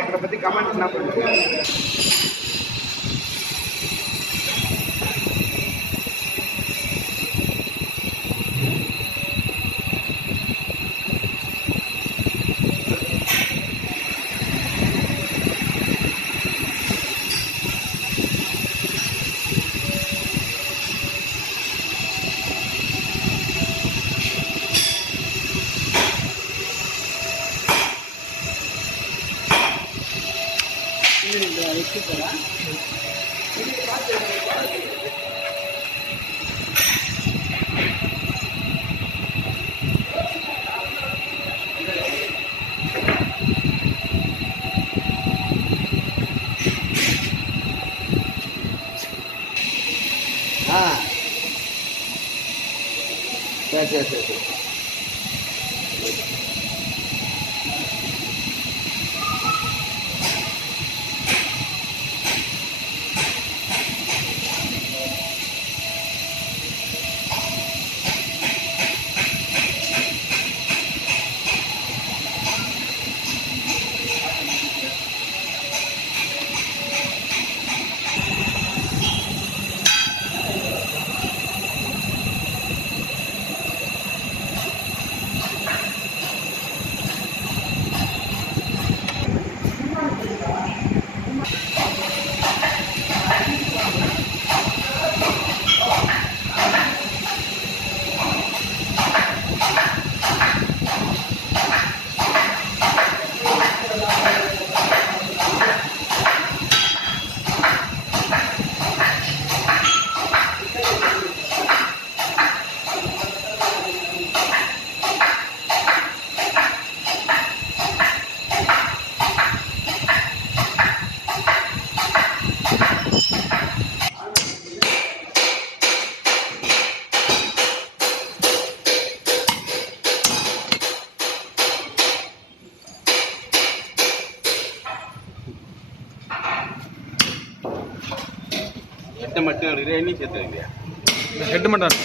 எங்களை பற்றி கமெண்ட் என்ன பண்ணுங்க. சரி. ஹெட்டு மட்டும் எடுக்கிறியா இன்னும் சேர்த்து வைக்கிறியா? ஹெட்டு மட்டும்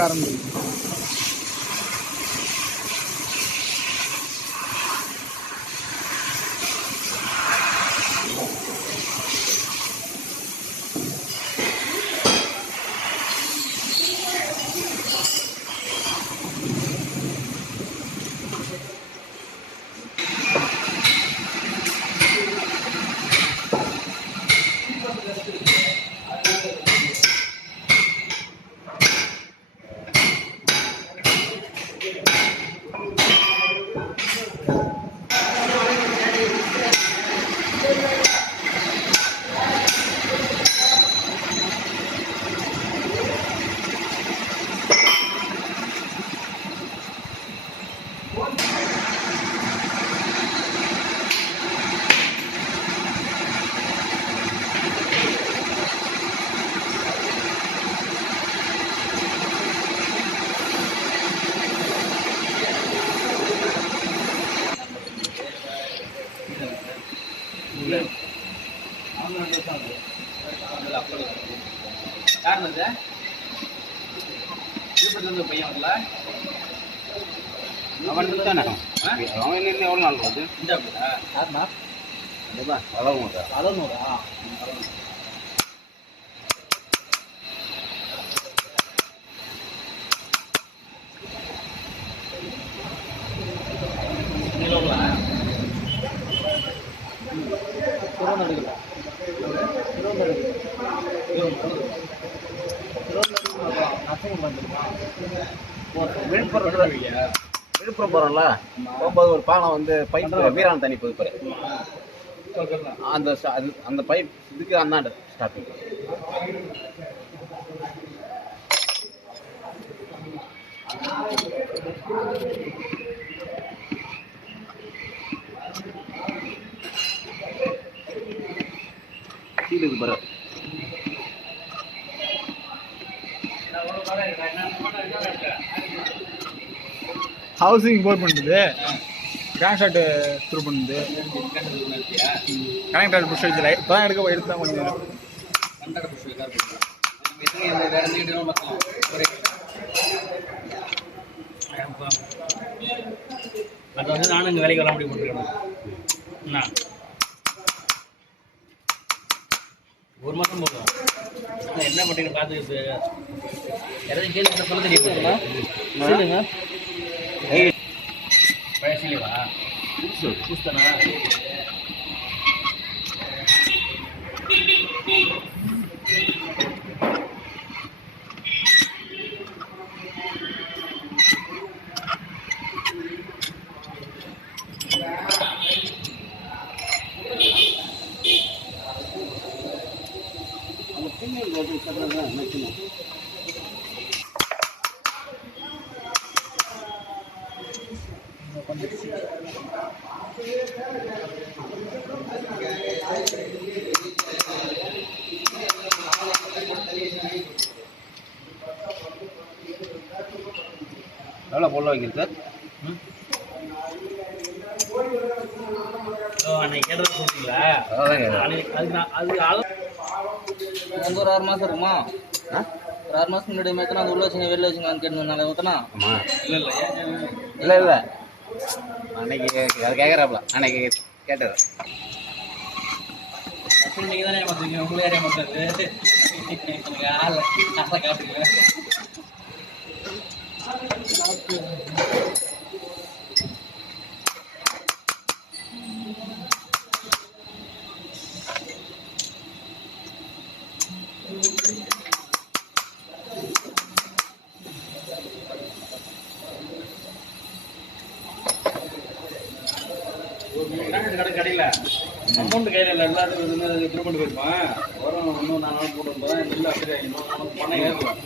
ஆரம்பிச்சு. அவன் தானே அவன் என்ன எவ்வளோ நாள் வருது அளவுடா விழுப்புரம் போகிறோம்ல போகும்போது ஒரு பாலம் வந்து பைப் வீரான் தண்ணி போகுது அந்த அந்த பைப் இதுக்கு அந்தாண்ட ஸ்டாப்பிங். கீழே பாரு ஹவுசிங் போர் பண்ணுறது, கிராங்க்ஷாஃப்ட் த்ரூ பண்ணுது, கனெக்டர் புஷ் அடிச்சு இப்போ தான் எடுத்து தான் கொஞ்சம் அது வந்து நானும் இங்கே வேலைக்கு வர முடியும் போட்டுருக்கேன். என்ன ஒரு மாதம் போதும் என்ன பண்ணுறீங்க பார்த்து யாராவது கேள்வி சொல்ல தெரியுமா சொல்லுங்க. பழசிலேவா புஸ்தானா எவ்வளோ பொருள் வைக்கிறது சார்? அன்னைக்கு கேட்டதை சொல்றீங்களா? அது வந்து ஒரு 6 மாதம் இருக்குமா? ஒரு 6 மாதத்துக்கு முன்னாடி மேத்தனா அது உள்ள வச்சுங்க வெளில வச்சுங்களான்னு கேட்டு ஊற்றினா இல்லை இல்லை அன்னைக்கு அது கேட்குறாப்புல அன்னைக்கு கேட்டது நீங்கள் தானே ஏமாத்துறீங்க, உங்களே யாரையும் மாட்டாது ஆள் ஆசை காட்டுங்க. கடையில் அமௌண்ட் கையில் இல்லை, எல்லாத்துக்கும் திரும்ப கொண்டு போயிருப்பான். வரும் இன்னும் 4 நாள் போட்டு வந்தோம் இல்லை அப்படியே இன்னும் பணம் ஏற்றுவேன்.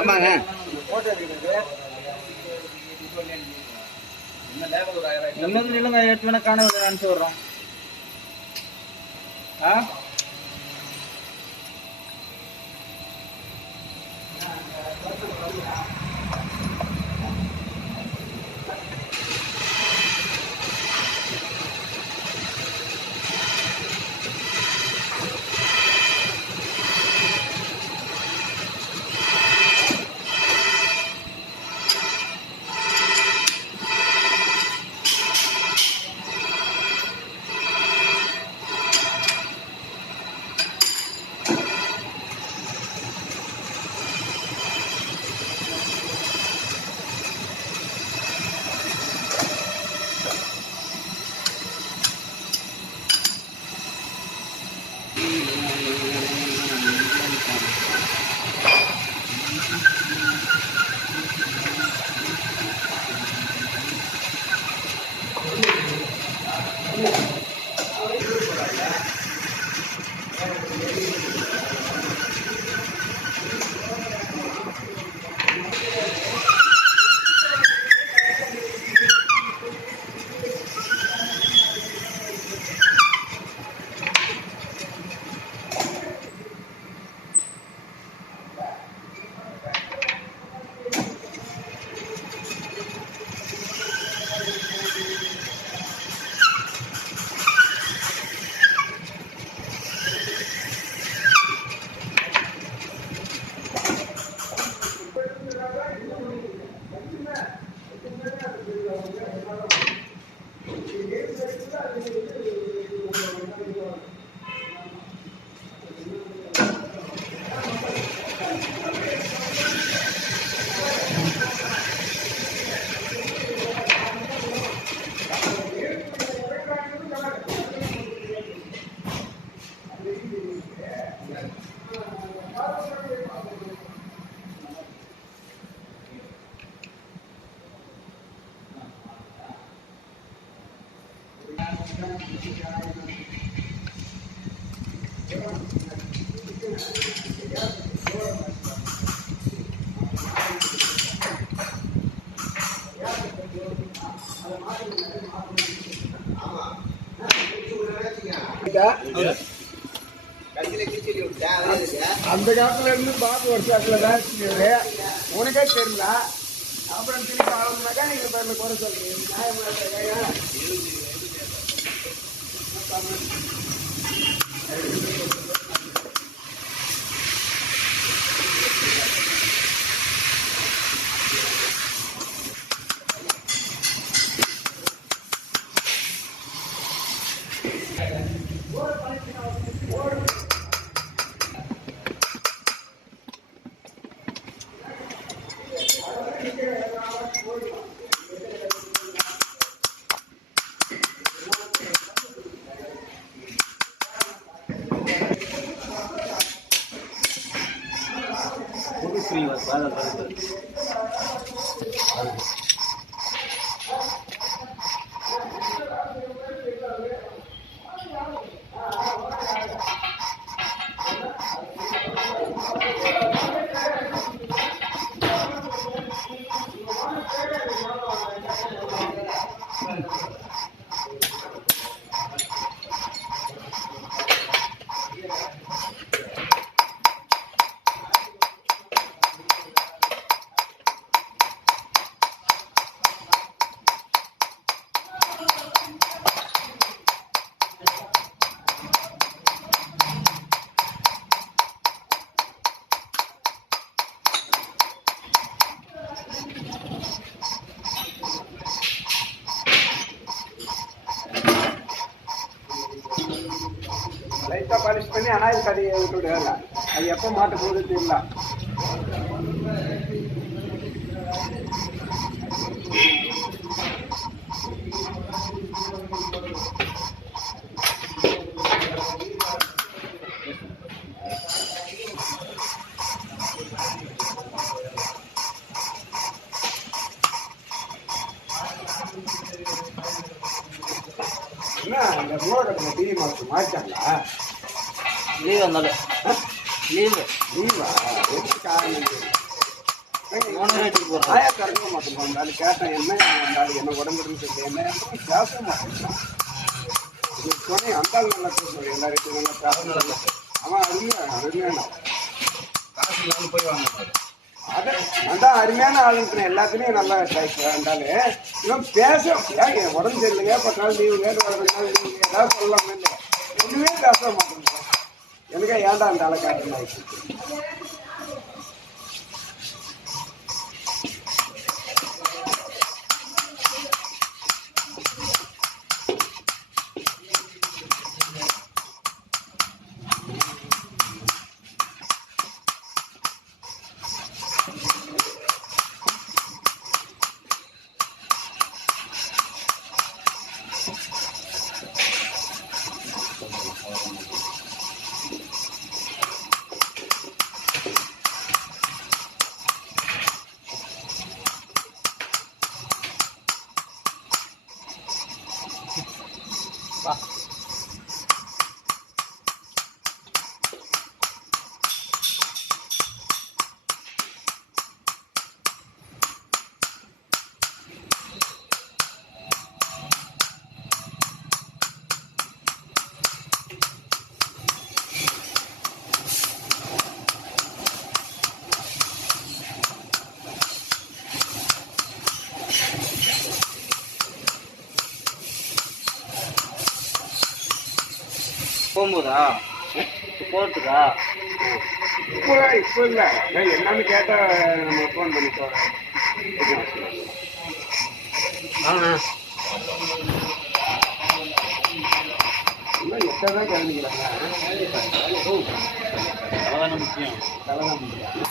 ஆமாங்க. எடுத்து வேணா காண நினைச்சு வர்றோம். அந்த காலத்துல இருந்து பாப்பு வருஷத்துல தான் உனக்கே தெரியல. அப்புறம் திருப்பி அவங்க மெக்கானிக்கல் பேர்ல குறை சொல்றீங்க. நியாயமா லைட்டாக பாலிஷ் பண்ணி அனாயில் கடையை விட்டு விடுவாங்க. அது எப்போ மாட்ட போகுது தெரியல. என்ன இந்த ரோடு டிவி மாற்று மாறிட்டாங்களா? லீவ் வந்தாலும் லீவா எதுக்கு காரணம்? ஆயா கறக்க மாட்டேன் இருந்தாலும் கேட்டேன் என்ன இருந்தாலும் என்ன உடம்புன்னு சொல்லி என்ன பேச மாட்டேன் சொன்னேன் அந்த ஆள் நல்லா பேசுவாங்க எல்லாருக்கும் நல்லா பேச அவன் அருமையான காசு இல்லாமல் போய் வாங்க அதை நான் அருமையான ஆளுன்னு எல்லாத்துலேயும் நல்லா இருந்தாலும் இவன் பேச என் உடம்பு சரியில்லைங்க 10 நாள் லீவுங்க 2 நாள் லீவுங்க ஏதாவது சொல்லலாமே இல்லை ஒன்றுமே பேச மாட்டேங்க எனக்கே ஏன்டா அந்த ஆளை காட்டுறேன் போகும்போதா போகிறதுக்கா இப்போ இல்லை என்னன்னு கேட்டால் நம்ம ஃபோன் பண்ணி போகிறேன் இன்னும் எத்தனை தான் கிளம்பிக்கிறாங்க அதான் முக்கியம் தலைதான் முக்கியம்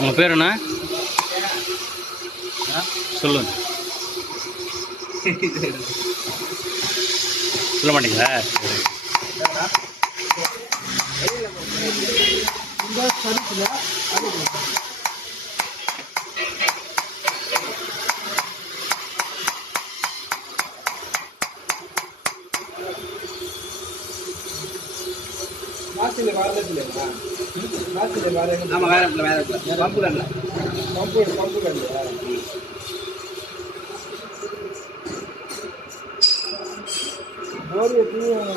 உங்கள் பேர் என்ன சொல்லுங்க சொல்ல மாட்டீங்களா மாசில் வாரதில்லைங்களா மாசில் வாரம் ஆமாம் வேறு பம்பு கண்ணு பம்பு இல்லையா போர் எப்படியும்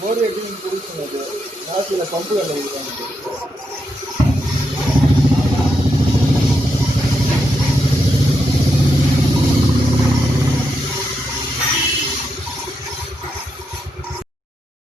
போர் எப்படியும் பிடிச்சினது மாசில் பம்பு கண்ணு